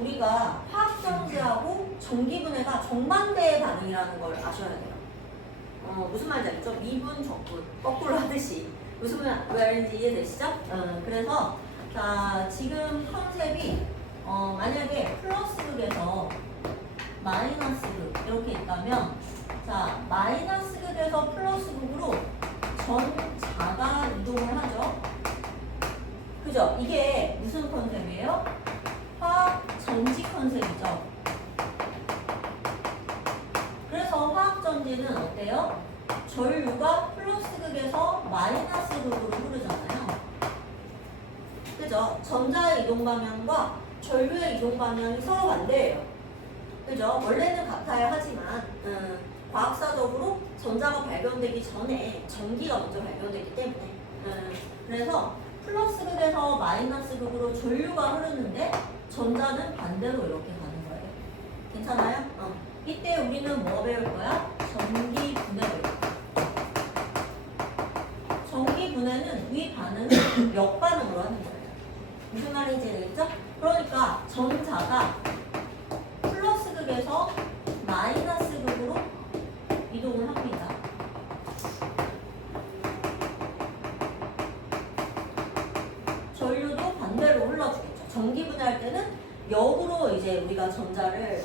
우리가 화학전지하고 전기분해가 정반대의 반응이라는 걸 아셔야 돼요. 무슨 말인지 알겠죠? 미분, 적분, 거꾸로 하듯이. 무슨 말인지 이해되시죠? 그래서 자 지금 컨셉이 만약에 플러스 극에서 마이너스 극 이렇게 있다면 자 마이너스 극에서 플러스 극으로 전자가 이동을 하죠. 그죠? 이게 무슨 컨셉이에요? 화학 전지 컨셉이죠. 그래서 화학 전지는 어때요? 전류가 플러스 극에서 마이너스 극으로 흐르잖아요. 그죠? 전자의 이동 방향과 전류의 이동 방향이 서로 반대예요. 그죠? 원래는 같아야 하지만 과학사적으로 전자가 발견되기 전에 전기가 먼저 발견되기 때문에 그래서 플러스 극에서 마이너스 극으로 전류가 흐르는데 전자는 반대로 이렇게 가는 거예요. 괜찮아요? 이때 우리는 뭐 배울 거야? 전기 분해 배울 거야. 전기 분해는 위 반응을 역반응으로 하는 거예요. 무슨 말인지 알겠죠? 그러니까 전자가 플러스 극에서 마이너스 극으로 이동을 합니다. 전류도 반대로 흘러주겠죠. 전기 분해할 때는 역으로 이제 우리가 전자를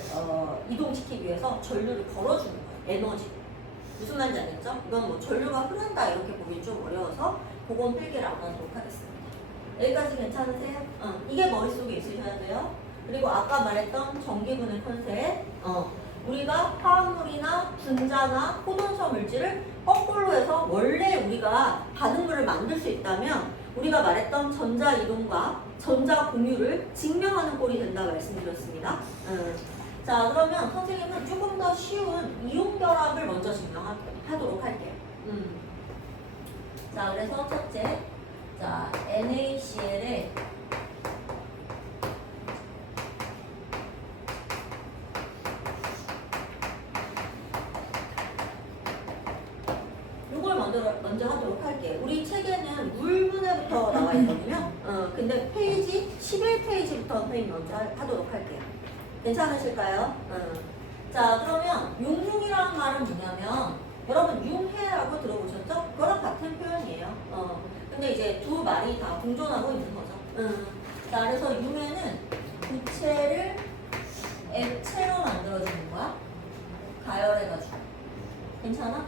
이동시키기 위해서 전류를 걸어주는 거예요. 에너지. 무슨 말인지 알겠죠? 이건 뭐 전류가 흐른다 이렇게 보기 좀 어려워서 그건 필기를 안 하도록 하겠습니다. 여기까지 괜찮으세요? 이게 머릿속에 있으셔야 돼요. 그리고 아까 말했던 전기분해 컨셉 우리가 화합물이나 분자나 포동성 물질을 거꾸로 해서 원래 우리가 반응물을 만들 수 있다면 우리가 말했던 전자 이동과 전자 공유를 증명하는 꼴이 된다 말씀드렸습니다. 자 그러면 선생님은 조금 더 쉬운 이온 결합을 먼저 증명하도록 할게요. 자 그래서 첫째 자 NaCl에 먼저 하도록 할게요. 우리 책에는 물분해부터 나와 있거든요. 근데 페이지 11페이지부터 선생님 먼저 하도록 할게요. 괜찮으실까요? 자, 그러면 용융이라는 말은 뭐냐면 여러분 융해라고 들어보셨죠? 그거랑 같은 표현이에요. 근데 이제 두 말이 다 공존하고 있는 거죠. 자, 그래서 융해는 구체를 액체로 만들어주는 거야. 가열해가지고. 괜찮아?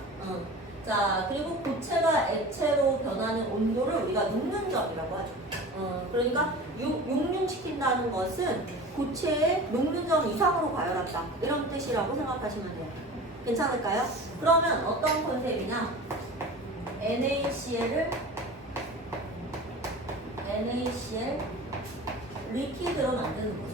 자, 그리고 고체가 액체로 변하는 온도를 우리가 녹는 점이라고 하죠. 그러니까 용융시킨다는 것은 고체의 녹는 점 이상으로 가열한다. 이런 뜻이라고 생각하시면 돼요. 괜찮을까요? 그러면 어떤 컨셉이냐? NaCl 리퀴드로 만드는 거죠.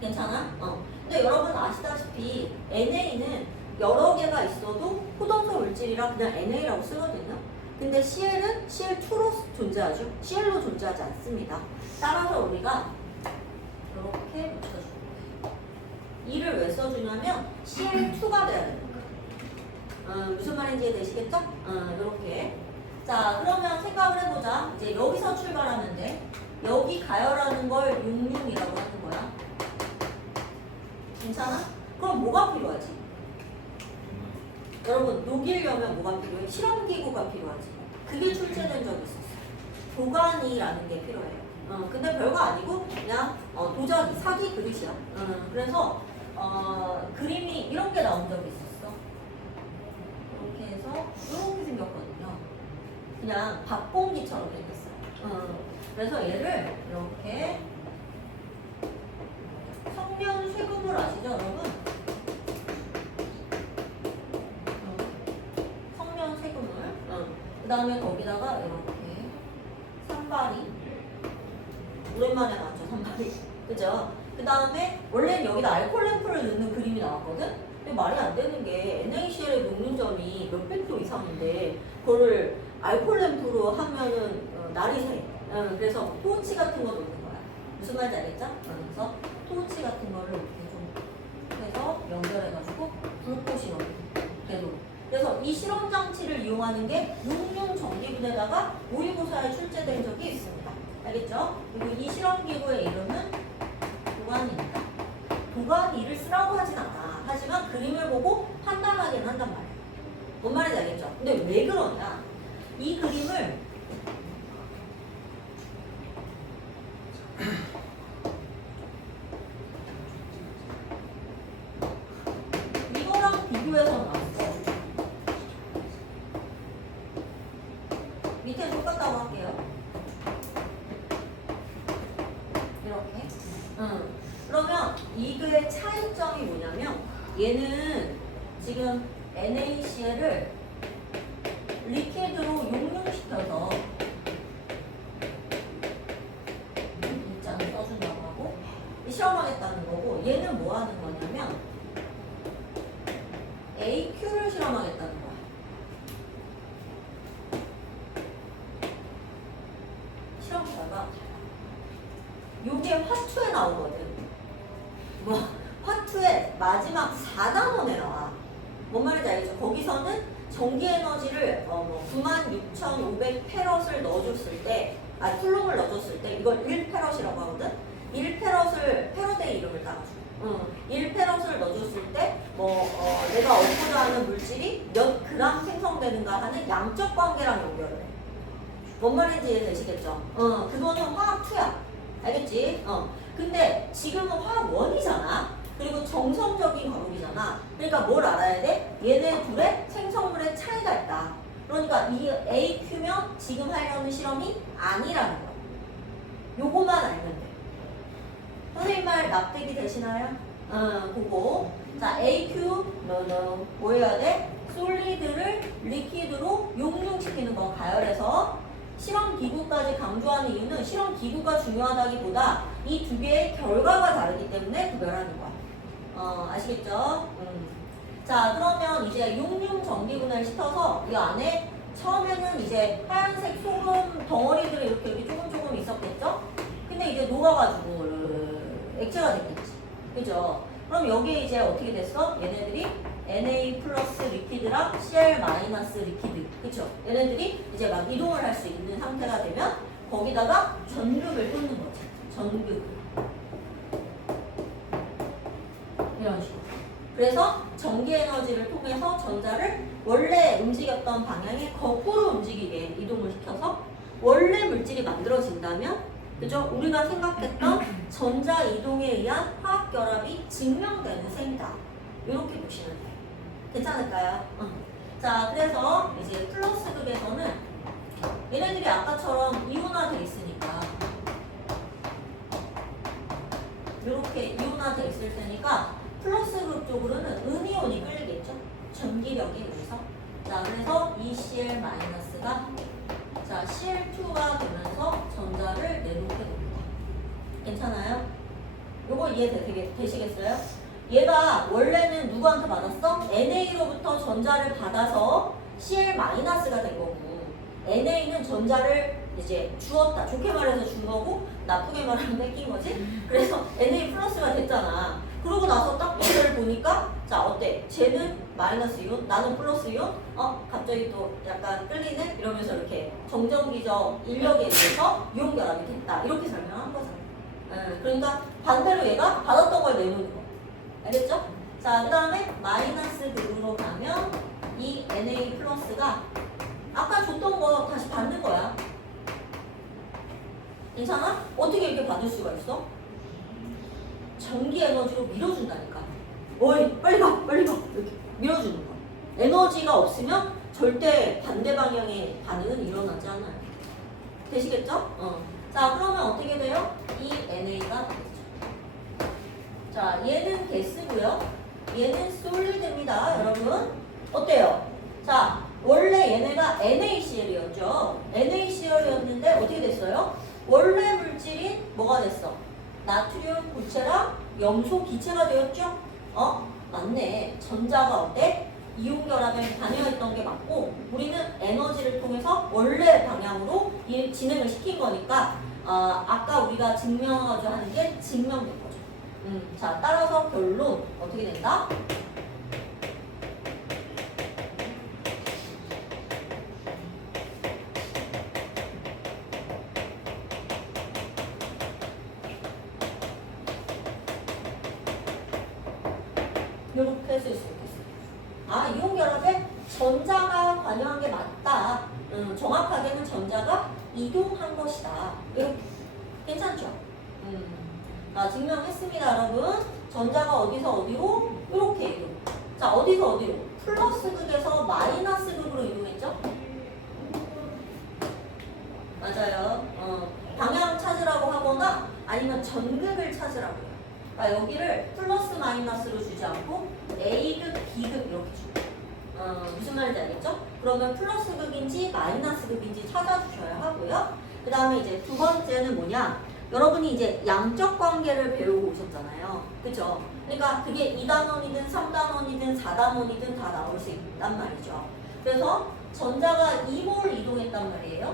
괜찮아? 근데 여러분 아시다시피 NA는 여러 개가 있어도 포동성 물질이라 그냥 NA라고 쓰거든요. 근데 Cl은 Cl2로 존재하죠. Cl로 존재하지 않습니다. 따라서 우리가 이렇게 붙여줍니다. 이를 왜 써주냐면 Cl2가 돼야 되는 거예요. 무슨 말인지 되시겠죠? 이렇게. 자, 그러면 생각을 해보자. 이제 여기서 출발하는데 여기 가열하는 걸 용융이라고 하는 거야. 괜찮아? 그럼 뭐가 필요하지? 여러분 녹이려면 뭐가 필요해? 실험기구가 필요하지. 그게 출제된 적이 있었어. 도가니라는 게 필요해요. 근데 별거 아니고 그냥 도자기, 사기 그릇이야. 그래서 그림이 이런 게 나온 적이 있었어. 이렇게 해서 이렇게 생겼거든요. 그냥 밥봉기처럼 생겼어요. 그래서 얘를 이렇게 성면 쇠금을 아시죠 여러분? 그 다음에 거기다가 이렇게 산바리 오랜만에 나왔죠 산바리 그죠? 그 다음에 원래는 여기다 알코올 램프를 넣는 그림이 나왔거든? 근데 말이 안 되는 게 NaCl의 녹는 점이 몇백 도 이상인데 그거를 알코올 램프로 하면은 날이 새 그래서 토치 같은 거 넣는 거야 무슨 말인지 알겠죠? 그래서 토치 같은 거를 이렇게 좀 해서 연결해가지고 불꽃이 되도록 그래서 이 실험 장치를 이용하는 게 용융 전기분에다가 모의고사에 출제된 적이 있습니다. 알겠죠? 그리고 이 실험 기구의 이름은 도관이니까. 도관이를 쓰라고 하진 않아. 하지만 그림을 보고 판단하긴 한단 말이야. 뭔 말인지 알겠죠? 근데 왜 그러냐? 이 그림을 이거랑 비교해서 나왔어. 밑에 똑같다고 할게요. 이렇게. 그러면 이거의 차이점이 뭐냐면 얘는 지금 NaCl을 리퀴드로 용융시켜서 입장을 써준다고 하고 실험하겠다는 거고, 얘는 뭐 하는 거냐면 AQ를 실험하겠다는 거야. 실험 결과 요게 화투에 나오거든. 뭐 화투의 마지막 4단원에 나와. 뭔 말인지 알겠죠? 거기서는 전기 에너지를 96,500페럿을 넣어줬을 때, 쿨롱을 넣어줬을 때 이걸 1페럿이라고 하거든. 1페럿을 페로데이 이름을 따가지고 1페럿을 넣어줬을 때 내가 얻고자 하는 물질이 몇 그램 생성되는가 하는 양적 관계랑 연결을 해. 뭔 말인지 이해되시겠죠? 그거는 화학 2야. 알겠지? 근데 지금은 화학 1이잖아. 그리고 정성적인 과목이잖아. 그러니까 뭘 알아야 돼? 얘네 둘의 생성물의 차이가 있다. 그러니까 이 AQ면 지금 하려는 실험이 아니라는 거야. 요거만 알면 돼. 선생님 말 납득이 되시나요? 그거. 자, AQ, 뭐 해야 돼? 솔리드를 리퀴드로 용융시키는 거, 가열해서. 실험 기구까지 강조하는 이유는 실험 기구가 중요하다기보다 이 두 개의 결과가 다르기 때문에 구별하는 거야. 아시겠죠? 자, 그러면 이제 용융 전기분해를 시켜서 이 안에 처음에는 이제 하얀색 소금 덩어리들이 이렇게 여기 조금 있었겠죠? 근데 이제 녹아가지고 액체가 됐겠지. 그죠? 그럼 여기에 이제 어떻게 됐어? 얘네들이 Na 플러스 리퀴드랑 Cl 마이너스 리퀴드. 그쵸? 얘네들이 이제 막 이동을 할 수 있는 상태가 되면 거기다가 전극을 꽂는 거지. 전극. 이런 식으로. 그래서 전기 에너지를 통해서 전자를 원래 움직였던 방향에 거꾸로 움직이게 이동을 시켜서 원래 물질이 만들어진다면, 그죠? 우리가 생각했던 전자 이동에 의한 화학 결합이 증명되는 셈이다. 이렇게 보시면 돼요. 괜찮을까요? 자, 그래서 이제 플러스극에서는 얘네들이 아까처럼 이온화돼 있으니까 이렇게 이온화돼 있을 테니까 플러스극 쪽으로는 은이온이 끌리겠죠? 전기력에 의해서. 자, 그래서 ECl 마이너스가 자, Cl2가 되면서 전자를 내놓게 됩니다. 괜찮아요? 요거 이해되시겠어요? 얘가 원래는 누구한테 받았어? NA로부터 전자를 받아서 Cl-가 된 거고, NA는 전자를 이제 주었다. 좋게 말해서 준 거고, 나쁘게 말하면 뺏긴 거지? 그래서 Na 플러스가 됐잖아. 그러고 나서 딱 얘를 보니까, 자, 어때? 쟤는 마이너스 이온, 나는 플러스 이온, 갑자기 또 약간 끌리네? 이러면서 이렇게 정전기적 인력에 의해서 이온 결합이 됐다. 이렇게 설명한 거잖아. 그러니까 반대로 얘가 받았던 걸 내놓는 거. 알겠죠? 자, 그 다음에 마이너스 극으로 가면 이 Na 플러스가 아까 줬던 거 다시 받는 거야. 괜찮아? 어떻게 이렇게 받을 수가 있어? 전기 에너지로 밀어준다니까. 어이, 빨리 가! 이렇게 밀어주는 거야. 에너지가 없으면 절대 반대 방향의 반응은 일어나지 않아요. 되시겠죠? 자, 그러면 어떻게 돼요? 이 NA가 되겠죠. 자, 얘는 가스고요. 얘는 솔리드입니다, 여러분. 어때요? 자, 원래 얘네가 NaCl이었죠. NaCl이었는데 어떻게 됐어요? 원래 물질인 뭐가 됐어? 나트륨 고체랑 염소 기체가 되었죠? 맞네. 전자가 어때? 이온 결합에 반응했던 게 맞고, 우리는 에너지를 통해서 원래 방향으로 진행을 시킨 거니까 아까 우리가 증명하고자 하는 게 증명된 거죠. 자, 따라서 결론 어떻게 된다? 이렇게 쓸 수 있겠어요. 아, 이온 결합에 전자가 관여한 게 맞다. 정확하게는 전자가 이동한 것이다. 이렇게. 괜찮죠? 자, 증명했습니다, 여러분. 전자가 어디서 어디로? 이렇게 이동. 자, 어디서 어디로? 플러스 극에서 마이너스 극으로 이동했죠? 맞아요. 방향 찾으라고 하거나 아니면 전극을 찾으라고 해요. 그러니까 여기를 플러스 마이너스로 주지 않고 A극, B극 이렇게 주고. 무슨 말인지 알겠죠? 그러면 플러스 극인지 마이너스 극인지 찾아주셔야 하고요. 그 다음에 이제 두 번째는 뭐냐? 여러분이 이제 양적 관계를 배우고 오셨잖아요. 그죠? 그러니까 그게 2단원이든 3단원이든 4단원이든 다 나올 수 있단 말이죠. 그래서 전자가 2몰 이동했단 말이에요.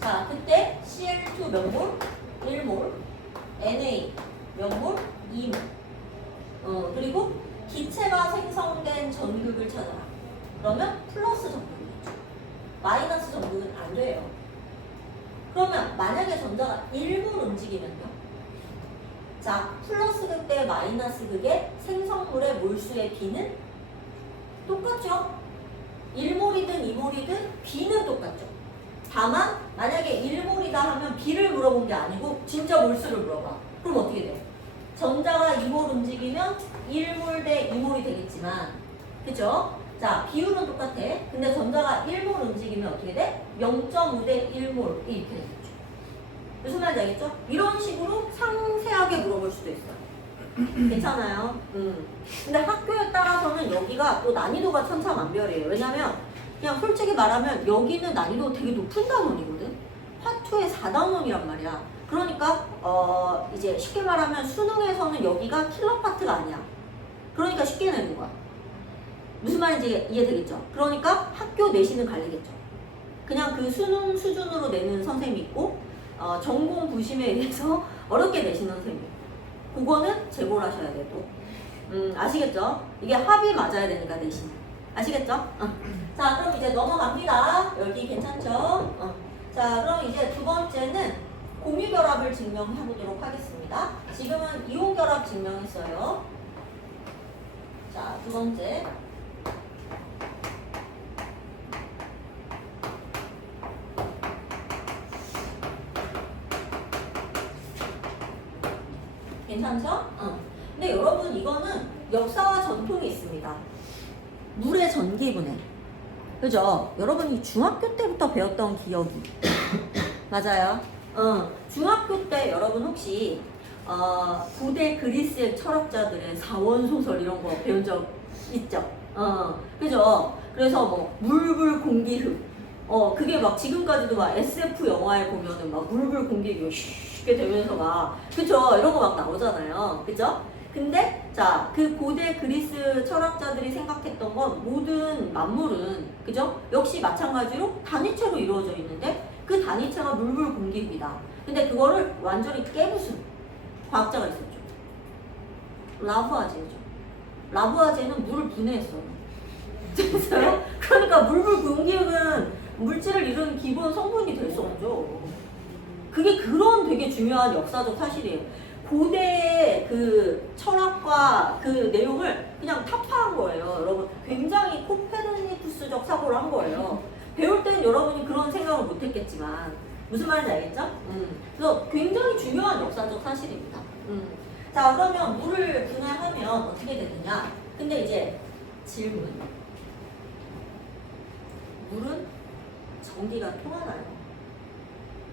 자, 그때 Cl2 몇 몰? 1몰, Na 몇 몰? 2몰. 그리고 기체가 생성된 전극을 찾아라. 그러면 플러스 전극이겠죠. 마이너스 전극은 안 돼요. 그러면 만약에 전자가 1몰 움직이면요. 자, 플러스 극 대 마이너스 극의 생성물의 몰수의 B는 똑같죠? 1몰이든 2몰이든 B는 똑같죠. 다만 만약에 1몰이다 하면 B를 물어본 게 아니고 진짜 몰수를 물어봐. 그럼 어떻게 돼? 전자가 2몰 움직이면 1몰 대 2몰이 되겠지만, 그쵸? 자, 비율은 똑같아. 근데 전자가 1몰 움직이면 어떻게 돼? 0.5 대 1몰 이렇게 되겠죠. 무슨 말인지 알겠죠? 이런 식으로 상세하게 물어볼 수도 있어요. 괜찮아요? 근데 학교에 따라서는 여기가 또 난이도가 천차만별이에요. 왜냐면 그냥 솔직히 말하면 여기는 난이도 되게 높은 단원이거든. 파2의 4단원이란 말이야. 그러니까 이제 쉽게 말하면 수능에서는 여기가 킬러 파트가 아니야. 그러니까 쉽게 내는 거야. 무슨 말인지 이해되겠죠? 그러니까 학교 내신은 갈리겠죠. 그냥 그 수능 수준으로 내는 선생님이 있고 전공 부심에 의해서 어렵게 내시는 선생님이 있고 그거는 제고를 하셔야 되고 아시겠죠? 이게 합이 맞아야 되니까 내신 아시겠죠? 자, 그럼 이제 넘어갑니다. 여기 괜찮죠? 자, 그럼 이제 두 번째는 공유결합을 증명해보도록 하겠습니다. 지금은 이온결합 증명했어요. 자, 두 번째. 괜찮죠? 근데 여러분 이거는 역사와 전통이 있습니다. 물의 전기분해. 그죠? 여러분이 중학교 때부터 배웠던 기억이 맞아요. 중학교 때 여러분 혹시 고대 그리스의 철학자들의 사원소설 이런 거 배운 적 있죠? 그죠? 그래서 뭐 물불 공기흙 그게 막 지금까지도 막 SF 영화에 보면은 막 물불 공기흙 쉽게 되면서 막 그죠? 이런 거 막 나오잖아요. 그죠? 근데 자, 그 고대 그리스 철학자들이 생각했던 건 모든 만물은 그죠? 역시 마찬가지로 단위체로 이루어져 있는데 그 단위체가 물불 공기흙이다. 근데 그거를 완전히 깨부순 과학자가 있었죠. 라부아제죠. 라부아제는 물을 분해했어요. 됐어요? 그러니까 물불 공기흙은 물질을 이루는 기본 성분이 될 수 없죠. 그게 그런 되게 중요한 역사적 사실이에요. 고대 그 철학과 그 내용을 그냥 타파한 거예요. 여러분 굉장히 코페르니쿠스적 사고를 한 거예요. 배울 때는 여러분이 그런 생각을 못 했겠지만 무슨 말인지 알겠죠? 그래서 굉장히 중요한 역사적 사실입니다. 자, 그러면 물을 분해하면 어떻게 되느냐? 근데 이제 질문. 물은 전기가 통하나요?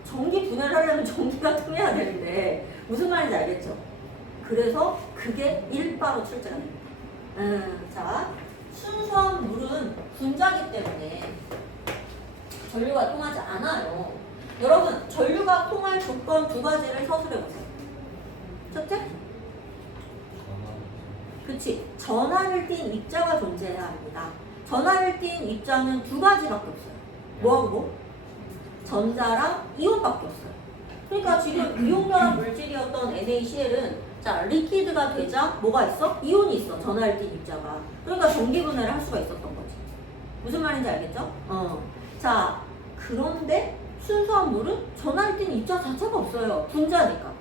전기 분해를 하려면 전기가 통해야 되는데 무슨 말인지 알겠죠? 그래서 그게 일바로 출제가 됩니다. 자, 순수한 물은 분자기 때문에 전류가 통하지 않아요. 여러분, 전류가 통할 조건 두 가지를 서술해보세요. 첫째? 그치. 전하를 띤 입자가 존재해야 합니다. 전하를 띤 입자는 두 가지밖에 없어요. 뭐하고 뭐? 전자랑 이온밖에 없어요. 그러니까 지금 이온결합 물질이었던 NaCl은 자, 리퀴드가 되자 뭐가 있어? 이온이 있어. 전하를 띤 입자가. 그러니까 전기 분해를 할 수가 있었던 거지. 무슨 말인지 알겠죠? 자, 그런데 순수한 물은 전하를 띤 입자 자체가 없어요. 분자니까.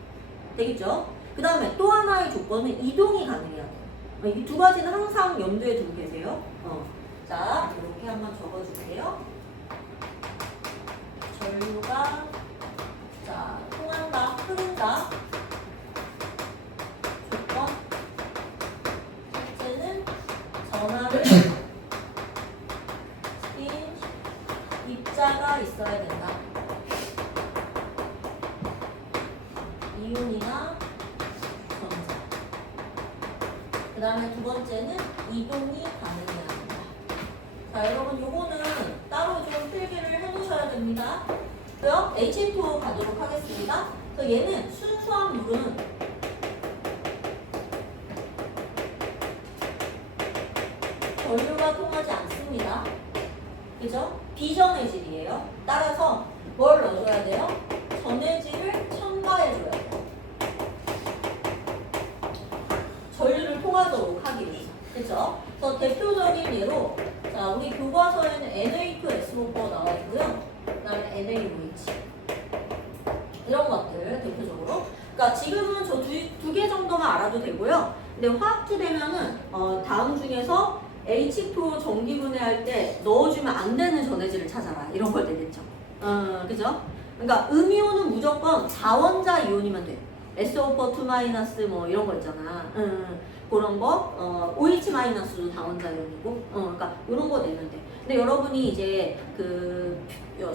되겠죠? 그 다음에 또 하나의 조건은 이동이 가능해야 돼요. 이 두 가지는 항상 염두에 두고 계세요. 자, 이렇게 한번 적어주세요. 전류가 자 통한다, 흐른다. 조건. 첫째는 전압을 입자가 있어야 된다. 이온이나 전자. 그 다음에 두 번째는 이동이 가능해야 된다. 자, 여러분 요거는 따로 좀 필기를 해놓으셔야 됩니다. 그럼 H2O 가도록 하겠습니다. 그래서 얘는 순수한 물은 전류가 통하지 않습니다. 그죠? 비전해질이에요. 따라서 뭘 넣어줘야 돼요? 전해질을 첨가해줘야 돼요. 전류를 통하도록 하기 위해서. 그죠? 그래서 대표적인 예로, 자, 우리 교과서에는 Na2SO4 나와 있고요. 그 다음에 NaOH. 이런 것들, 대표적으로. 그러니까 지금은 저 두 개 정도만 알아도 되고요. 근데 화학투 되면은, 다음 중에서 H2O 전기분해할 때 넣어주면 안 되는 전해질을 찾아라. 이런 걸 되겠죠. 그죠? 그러니까 음이온은 무조건 자원자 이온이면 돼. SO4 2- 뭐 이런 거 있잖아. 그런 거, OH-도 자원자 이온이고, 그러니까 이런 거 내면 돼. 근데 여러분이 이제 그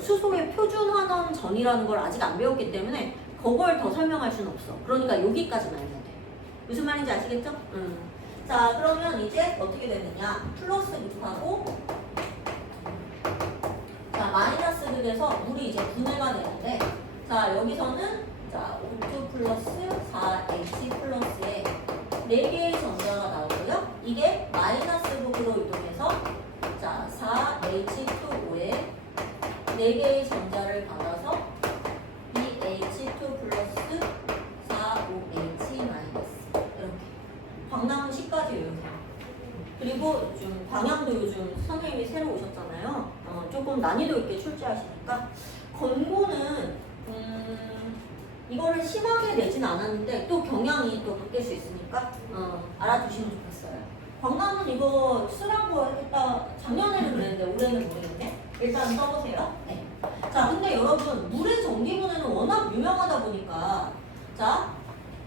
수소의 표준 환원 전이라는 걸 아직 안 배웠기 때문에 그걸 더 설명할 수는 없어. 그러니까 여기까지만 알면 돼. 무슨 말인지 아시겠죠? 자, 그러면 이제 어떻게 되느냐? 플러스 극하고 자, 마이너스 극에서 물이 이제 분해가 되는데, 자, 여기서는 자, O2 플러스 4H 플러스에 4개의 전자가 나오고요. 이게 마이너스 극으로 이동해서 자, 4H2O에 4개의 전자를 받아서 BH2 플러스 4OH 마이너스. 이렇게. 광남은 10까지 외우세요. 그리고 좀 방향도 요즘 선생님이 새로 오셨잖아요. 조금 난이도 있게 출제하시니까. 권고는 이거를 심하게 내진 않았는데 또 경향이 또 바뀔 수 있으니까 알아두시면 좋겠어요. 광남은 이거 쓰라고 했다 작년에는 그랬는데 올해는 모르겠네. 일단 써보세요. 네. 자, 근데 여러분 물의 전기분해는 워낙 유명하다 보니까 자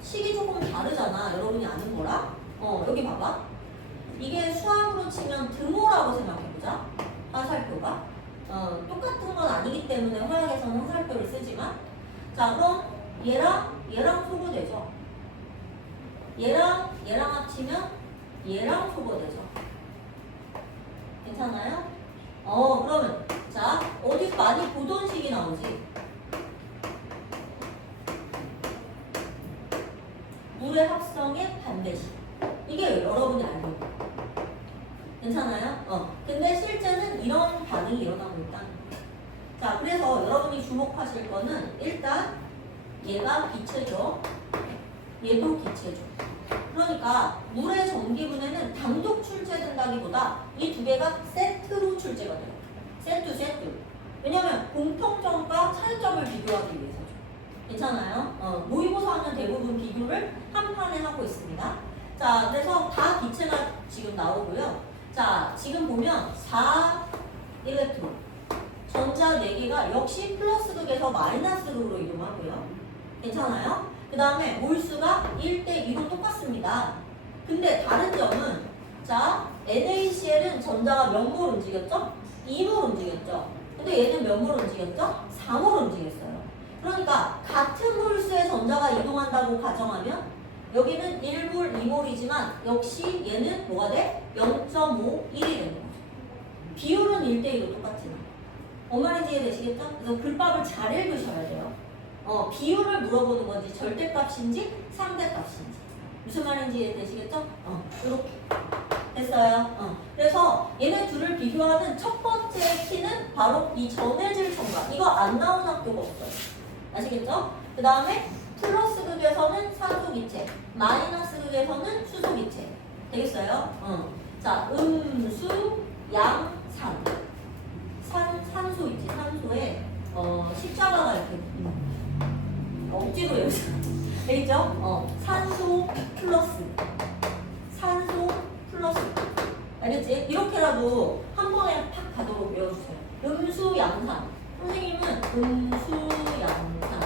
식이 조금 다르잖아. 여러분이 아는 거랑 여기 봐봐. 이게 수학으로 치면 드모라고 생각해보자. 화살표가 똑같은 건 아니기 때문에 화학에서는 화살표를 쓰지만 자 그럼 얘랑 소거되죠. 얘랑 합치면 얘랑 소거되죠. 괜찮아요? 그러면 자 어디 많이 보던 식이 나오지? 물의 합성의 반대식. 이게 여러분이 알고 있는 거예요. 괜찮아요? 근데 실제는 이런 반응이 일어나고 있다는 거예요. 자, 그래서 여러분이 주목하실 거는 일단 얘가 기체죠. 얘도 기체죠. 그러니까 물의 전기분해는 단독 출제된다기보다 이 두 개가 세트로 출제가 돼요. 세트. 왜냐면 공통점과 차이점을 비교하기 위해서죠. 괜찮아요? 모의고사 하면 대부분 비교를 한 판에 하고 있습니다. 자, 그래서 다 기체가 지금 나오고요. 자, 지금 보면 4 일렉트론. 전자 4개가 역시 플러스 극에서 마이너스 극으로 이동하고요. 괜찮아요? 그 다음에 몰수가 1대2로 똑같습니다. 근데 다른 점은 자, NaCl은 전자가 몇 몰 움직였죠? 2몰 움직였죠? 근데 얘는 몇 몰 움직였죠? 4몰 움직였어요. 그러니까 같은 몰수의 전자가 이동한다고 가정하면 여기는 1몰, 2몰이지만 역시 얘는 뭐가 돼? 0.5, 1이 되는 거죠. 비율은 1대1로 똑같지만. 뭔 말인지 이해되시겠죠? 그래서 글밥을 잘 읽으셔야 돼요. 비율을 물어보는 건지 절대값인지 상대값인지. 무슨 말인지 이해되시겠죠? 이렇게. 됐어요? 그래서 얘네 둘을 비교하는 첫 번째 키는 바로 이 전해질 첨가. 이거 안 나온 학교가 없어요. 아시겠죠? 그 다음에 플러스 극에서는 산소기체, 마이너스 극에서는 수소기체. 되겠어요? 자, 음수, 양, 산소 있지. 산소에 십자가가 이렇게 억지로 여기서 되겠죠? 산소 플러스 알겠지? 이렇게라도 한 번에 팍 가도록 외워주세요. 음수양산. 선생님은 음수양산,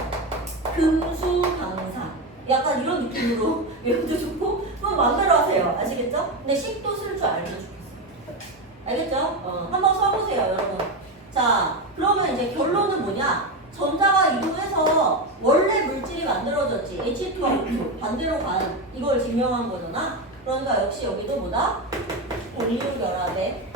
금수강산. 약간 이런 느낌으로 외워도 좋고 그건 마음대로 하세요. 아시겠죠? 근데 식도 쓸 줄 알면 좋겠어요. 알겠죠? 한번 써보세요, 여러분. 자, 그러면 이제 결론은 뭐냐? 전자가 이동해서 원래 물질이 만들어졌지. H2와 O2 반대로 가는 이걸 증명한 거잖아. 그러니까 역시 여기도 뭐다? 올리오 결합의